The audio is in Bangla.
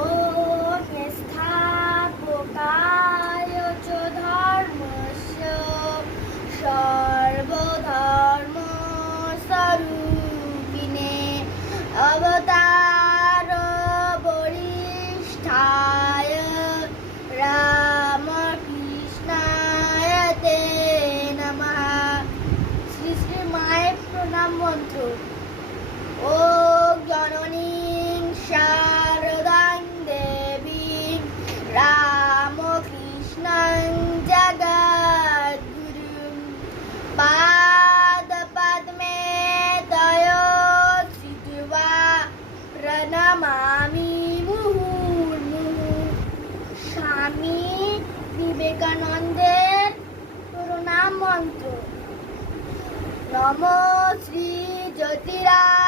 ওম স্থাপকায় চ ধর্মস্য সর্বধর্ম স্বরূপিণে অবতার বরিষ্ঠায় রামকৃষ্ণায় তে নমঃ। শ্রী শ্রী মায়ের প্রণাম মন্ত্র। ও জননীং শারদাং দেবীং রামকৃষ্ণং জগদ্গুরুং পাদপদ্মে তয় শ্রিত্বা প্রণমামি মুহুর্মুহুঃ। স্বামী বিবেকানন্দের প্রণাম মন্ত্র। নমো শ্রী জ্যোতিরাজ